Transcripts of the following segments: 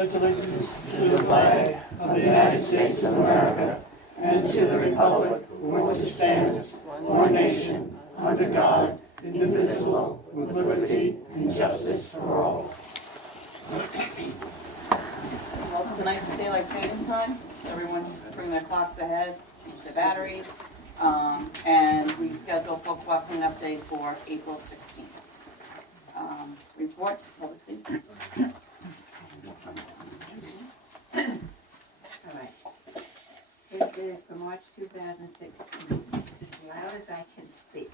pledge allegiance to the flag of the United States of America and to the republic for which it stands, one nation, under God, indivisible, with liberty and justice for all. Well, tonight's daylight savings time, so everyone should bring their clocks ahead, change their batteries, and we schedule Poquott cleanup day for April 16th. Reports, public safety. All right. This is for March 2016. As loud as I can speak.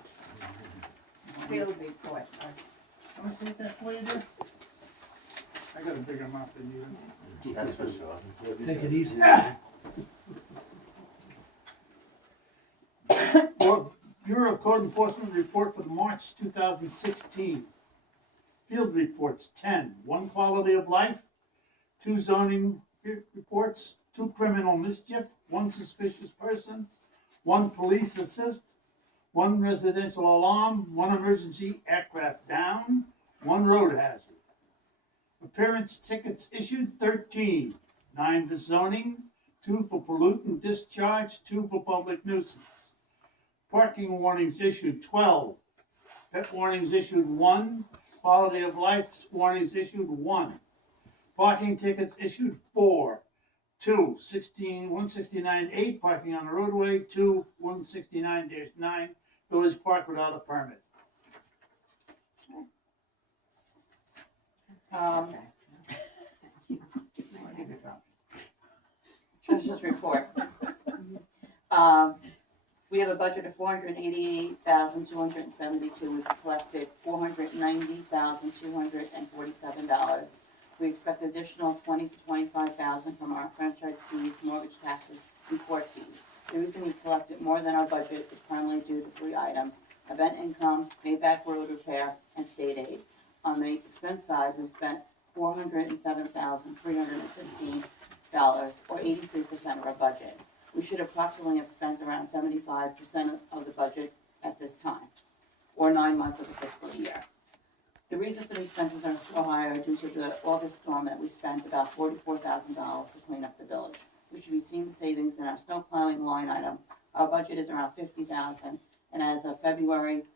Field reports. Can I take that for you, dear? I got a bigger mouth than you. That's for sure. Take it easy. Bureau of Code Enforcement report for the March 2016. Field reports 10. 1 quality of life, 2 zoning reports, 2 criminal mischief, 1 suspicious person, 1 police assist, 1 residential alarm, 1 emergency aircraft down, 1 road hazard. Appearance tickets issued 13. 9 for zoning, 2 for pollutant discharge, 2 for public nuisance. Parking warnings issued 12. Pet warnings issued 1. Quality of life warnings issued 1. Parking tickets issued 4. 2, 169-8, parking on the roadway. 2, 169-9, village park without a permit. Treasurer's report. We have a budget of $488,272. We've collected $490,247. We expect additional $20,000 to $25,000 from our franchise fees, mortgage taxes, and court fees. The reason we collected more than our budget is primarily due to 3 items: event income, Mayback road repair, and state aid. On the expense side, we spent $407,315, or 83% of our budget. We should approximately have spent around 75% of the budget at this time, or 9 months of the fiscal year. The reason for the expenses are so high are due to the August storm that we spent about $44,000 to clean up the village, which we've seen savings in our snow plowing line item. Our budget is around $50,000, and as of February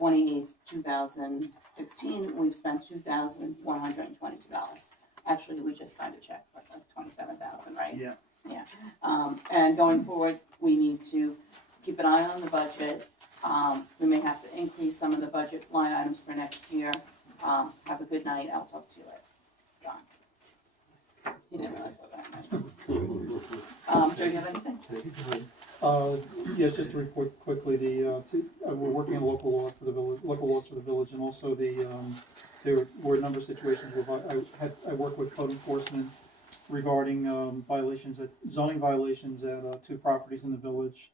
28th, 2016, we've spent $2,122. Actually, we just signed a check for like $27,000, right? Yeah. Yeah. And going forward, we need to keep an eye on the budget. We may have to increase some of the budget line items for next year. Have a good night. I'll talk to you later. John. You didn't realize what that meant. Joe, you have anything? Yes, just to report quickly, we're working on local laws for the village, and also there were a number of situations where I worked with code enforcement regarding zoning violations at 2 properties in the village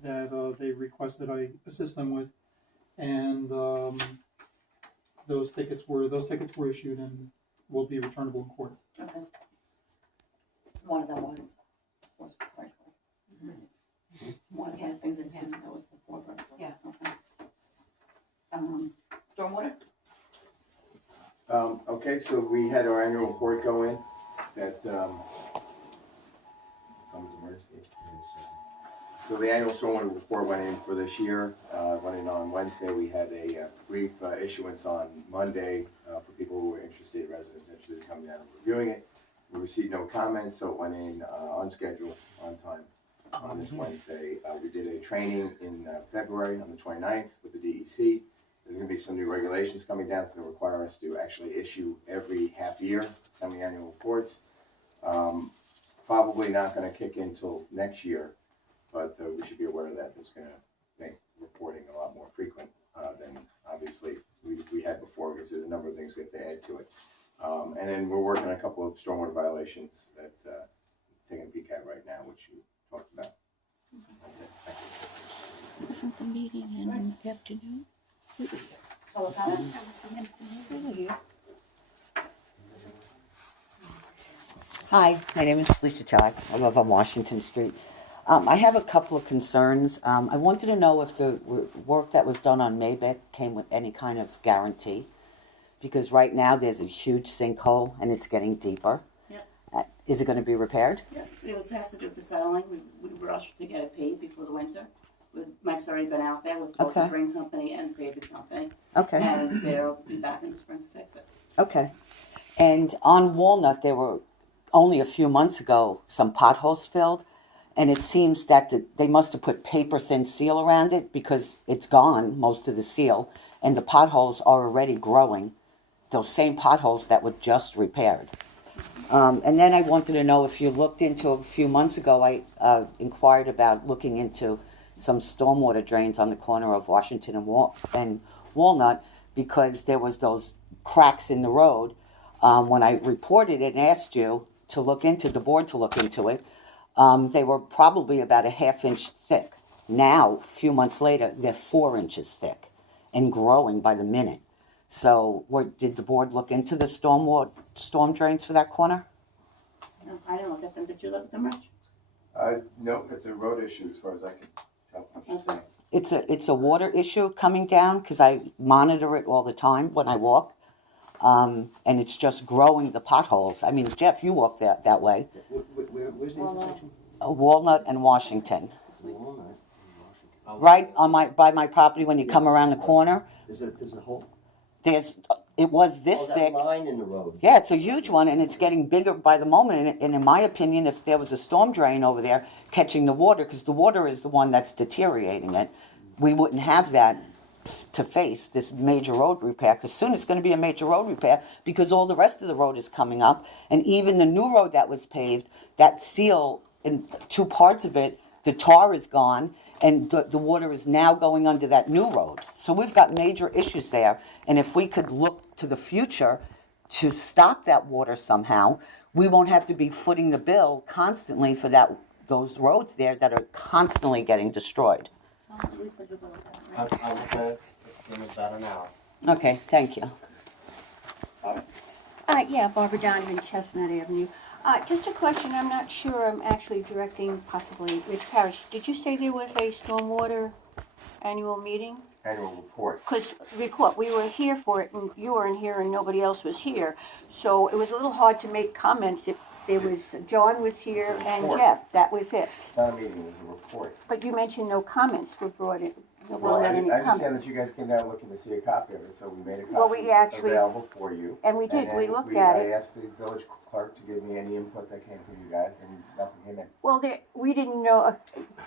that they requested I assist them with, and those tickets were issued and will be returnable in court. Okay. One of them was one of the things that was the 4 birthday. Yeah. Okay. Stormwater. Okay, so we had our annual report go in that someone's emergency. So the annual stormwater report went in for this year. Went in on Wednesday. We had a brief issuance on Monday for people who were interested, residents interested in coming down and reviewing it. We received no comments, so it went in on schedule, on time, on this Wednesday. We did a training in February on the 29th with the DEC. There's going to be some new regulations coming down. It's going to require us to actually issue every half year semi-annual reports. Probably not going to kick in until next year, but we should be aware of that. It's going to make reporting a lot more frequent than obviously we had before, because there's a number of things we have to add to it. And then we're working on a couple of stormwater violations that taking a peek at right now, which you talked about. That's it. Thank you. Wasn't the meeting in the afternoon? Public comments? Hi, my name is Felicia Chai. I live on Washington Street. I have a couple of concerns. I wanted to know if the work that was done on Maybeck came with any kind of guarantee, because right now there's a huge sinkhole and it's getting deeper. Is it gonna be repaired? Yeah, it has to do with the settling. We rushed to get it paid before the winter. Mike's already been out there with both the Okay. drain company and the paving company. Okay, And they'll be back in the spring to fix it. okay. And on Walnut, there were only a few months ago, some potholes filled. And it seems that they must have put paper thin seal around it because it's gone, most of the seal. And the potholes are already growing. Those same potholes that were just repaired. And then I wanted to know if you looked into, a few months ago, I inquired about looking into some stormwater drains on the corner of Washington and Walnut because there was those cracks in the road. When I reported it and asked you to look into, the board to look into it, they were probably about a half-inch thick. Now, a few months later, they're 4 inches thick and growing by the minute. So, did the board look into the storm drains for that corner? No, I didn't look at them. Did you look at them, Rich? No, it's a road issue as far as I can tell from what you're saying. It's a water issue coming down because I monitor it all the time when I walk, and it's just growing the potholes. I mean, Jeff, you walk that way. Where's the intersection? Walnut and Washington, Walnut. right on by my property when you come around the corner. There's a hole. It was this Oh, thick. that line in the road. Yeah, it's a huge one, and it's getting bigger by the moment. And in my opinion, if there was a storm drain over there catching the water, because the water is the one that's deteriorating it, we wouldn't have that to face this major road repair. Because soon it's going to be a major road repair because all the rest of the road is coming up, and even the new road that was paved, that seal in 2 parts of it, the tar is gone, and the water is now going under that new road. So we've got major issues there. And if we could look to the future to stop that water somehow, we won't have to be footing the bill constantly for those roads there that are constantly getting destroyed. We said you'll go look at it, right? I'll look at it in about an hour. Okay, thank you. Yeah, Barbara Donovan, Chestnut Avenue. Just a question, I'm not sure I'm actually directing possibly Rich Parrish. Did you say there was a stormwater annual meeting? Annual report. Because report, we were here for it and you weren't here and nobody else was here. So it was a little hard to make comments if there was, John was here and report. Jeff, that was it. It's not a meeting, it was a report. But you mentioned no comments were brought in. No Well, one I had any understand comments. that you guys came down looking to see a copy of it, so we made a Well, copy we actually- available for you. And we did, we then looked at I it. asked the village clerk to give me any input that came from you guys, and nothing came in. Well, we didn't know,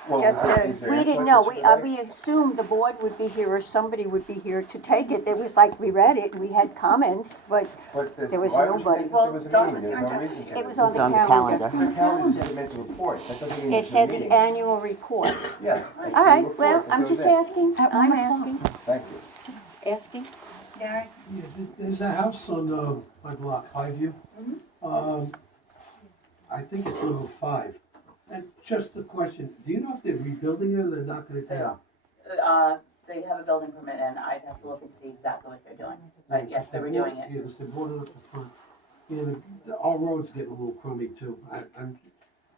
Well, just, is there we input didn't know, that you would like? we assumed the board would be here or somebody would be here to take it. It was like we read it and we had comments, but But there was why would you nobody. think that there was a Well, meeting? John There's was no here, reason for it was it. on It's the on the calendar. calendar. The calendar is meant to report, that doesn't mean It it's a said the meeting. annual report. Yeah. it's All the right, report well, that I'm goes just in. asking, I'm asking, Thank you. asking. Gary? Yeah, there's a house on my block, Highview. I think it's number 5. And just a question, do you know if they're rebuilding it or they're knocking it down? They have a building permit and I'd have to look and see exactly what they're doing. But yes, they were doing it. Yeah, because they brought it up the front. Yeah, our road's getting a little crummy too.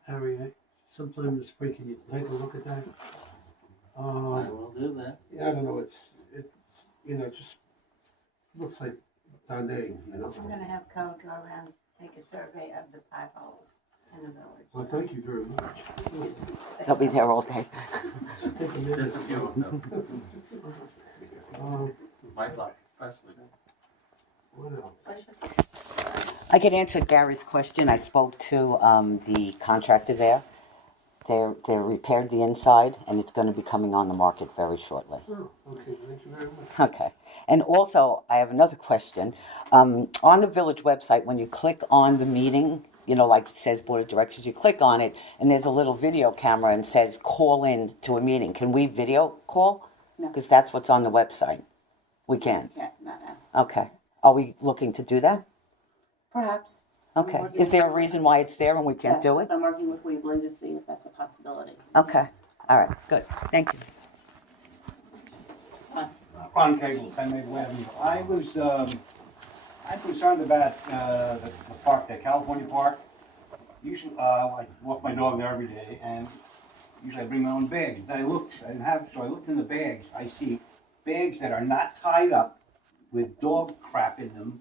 Harry, sometime in the spring, can you take a look at that? I will do that. Yeah, I don't know, it just looks like dying, you know? I'm gonna have Code go around and take a survey of the potholes in the Well, village. thank you very much. They'll be there all day. Take a minute. There's a few of them. My luck, especially. What else? I could answer Gary's question. I spoke to the contractor there. They repaired the inside, and it's going to be coming on the market very shortly. Oh, okay, thank you very much. Okay. And also, I have another question. On the village website, when you click on the meeting, like it says Board of Directors, you click on it, and there's a little video camera and says call in to a meeting. Can we video call? No. Because that's what's on the website. We can. Yeah, not now. Okay. Are we looking to do that? Perhaps. Okay. I'm working Is there a with- reason why it's there and we can't Yes, do it? I'm working with Weebly to see if that's a possibility. Okay. All right. Good. Thank you. Ron Cable, 10 Maple Avenue. I'm concerned about the park there, California Park. Usually, I walk my dog there every day, and usually I bring my own bags. I looked in the bags. I see bags that are not tied up with dog crap in them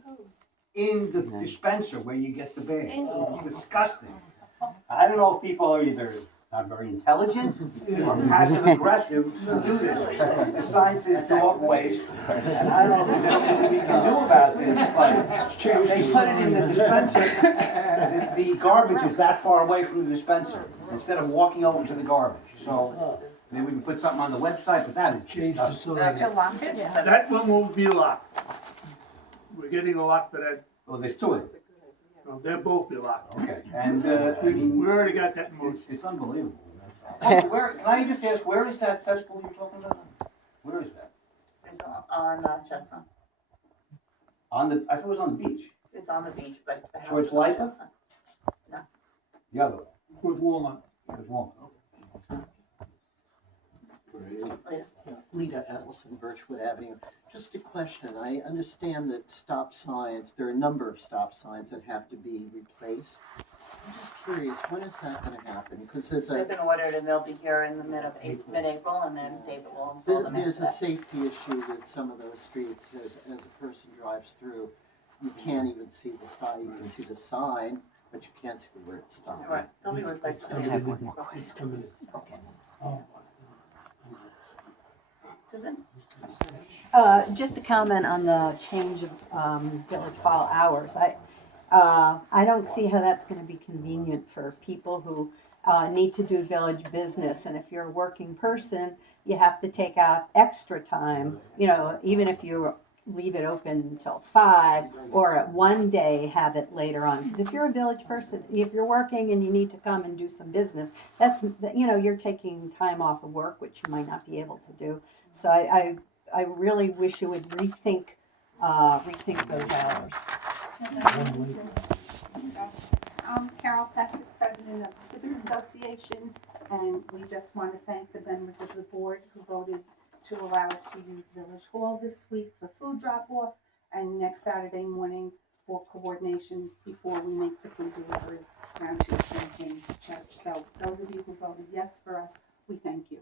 in the dispenser where you get the bag. It's disgusting. I don't know if people are either not very intelligent or passive aggressive to do this. The sign says dog waste, and I don't know if there's anything we can do about this, but they put it in the dispenser. The garbage is that far away from the dispenser, instead of walking over to the garbage. So maybe we can put something on the website, but that is Change the disgusting. sign. That one will be locked. We're getting a lock for that, Well, there's two of them. well, they'll both be locked. Okay, and, I mean, We already got that in motion. it's unbelievable. Also, can I just ask, where is that cesspool you're talking about? Where is that? It's on Chestnut. I thought it was on the beach, It's on the beach, but the house Towards is on Lipa? Chestnut. the other one, With Walnut. there's one. Later. Lita Edelson, Birchwood Avenue. Just a question. I understand that stop signs, there are a number of stop signs that have to be replaced. I'm just curious, when is that gonna happen? Because They've been ordered and they'll be here in the mid-April, and then David will install them there's after a that. safety issue with some of those streets. As a person drives through, you can't even see the sign. You can see the sign, but you can't see where it's stopped. Right, they'll be replaced. It's coming in. It's coming in. Okay. Oh. Susan? Just a comment on the change of village hall hours. I don't see how that's gonna be convenient for people who need to do village business. And if you're a working person, you have to take out extra time, you know, even if you leave it open until 5, or at one day have it later on. Because if you're a village person, if you're working and you need to come and do some business, that's, you know, you're taking time off of work, which you might not be able to do. So I really wish you would rethink those hours. I'm Carol Pesic, President of the Civic Association, and we just want to thank the members of the board who voted to allow us to use Village Hall this week for food drop-off, and next Saturday morning for coordination before we make the food delivery down to St. James Church. So those of you who voted yes for us, we thank you.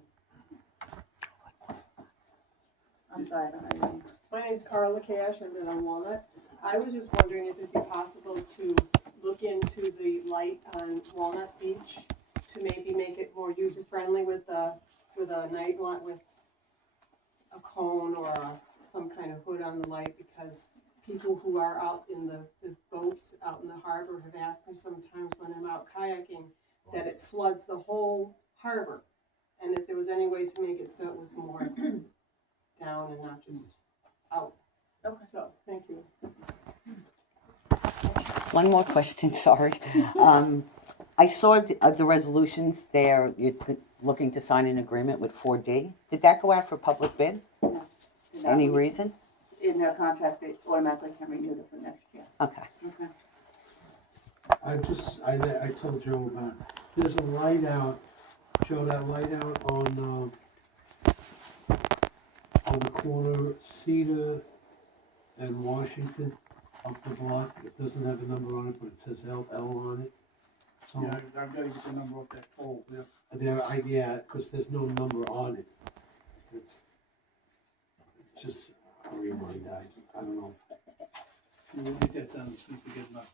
I'm sorry, I don't know. My name's Carla Cash, I live on Walnut. I was just wondering if it'd be possible to look into the light on Walnut Beach to maybe make it more user-friendly with a night light with a cone or some kind of hood on the light, because people who are out in the boats out in the harbor have asked me sometimes when I'm out kayaking that it floods the whole harbor. And if there was any way to make it so it was more down and not just out. Okay. So, thank you. One more question, sorry. I saw the resolutions there, you're looking to sign an agreement with 4D. Did that go out for public bid? No. Any reason? In their contract, they automatically can renew it for next year. Okay. Okay. I told Joe about it. There's a light out, show that light out on the corner, Cedar and Washington, up the block. It doesn't have a number on it, but it says LL on it. So, Yeah, I've gotta get the number off that pole, yeah. yeah, because there's no number on it. It's just a reminder. I don't know. We'll get that done this week, we get enough.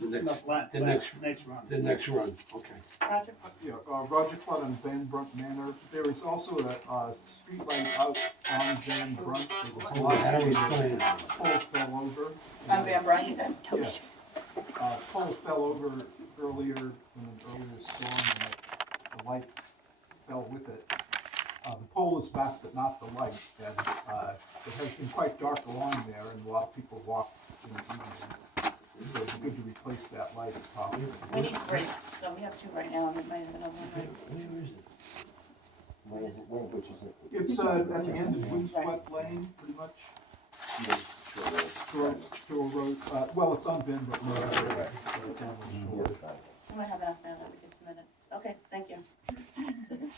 Enough The next run. The next run, okay. Roger? Yeah, Roger Flood on Van Brunt Manor. There is also a street light out on Van Brunt. There was Oh, lots Harry's of playing. pole fell over. On Van Brunt, you said? Yes. Pole fell over earlier in an earlier storm, and the light fell with it. The pole is back, but not the light. And it has been quite dark along there, and a lot of people walk in the evening. So it'd be good to replace that light if possible. We need 3, so we have 2 right now, and there might have another one, right? Where is it? It's at the end of Windswept Lane, pretty much. Shore Road, well, it's on Van Brunt Road. It's on the shore. We might have enough now that we can submit it. Okay, thank you. Susan?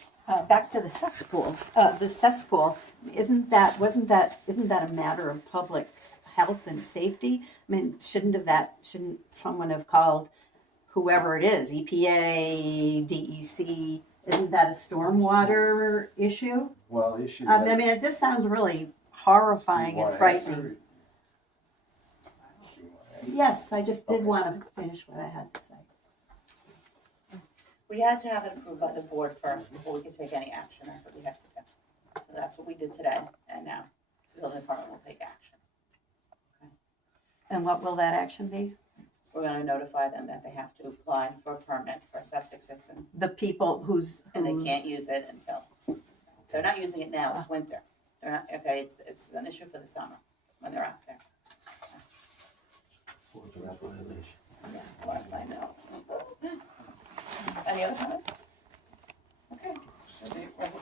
Back to the cesspools. The cesspool, isn't that a matter of public health and safety? I mean, shouldn't someone have called whoever it is, EPA, DEC? Isn't that a stormwater issue? Well, the issue. I mean, it just sounds really horrifying and frightening. Yes, I just did want to finish what I had to say. We had to have it approved by the board first before we could take any action, that's what we had to do. So that's what we did today, and now the building department will take action. And what will that action be? We're gonna notify them that they have to apply for a permit for a septic system, The people and they can't use it until, they're not using it now, it's winter. They're not, okay, it's an issue for the summer, when they're out there. For the violation. Yeah, as far as I know. Any other comments?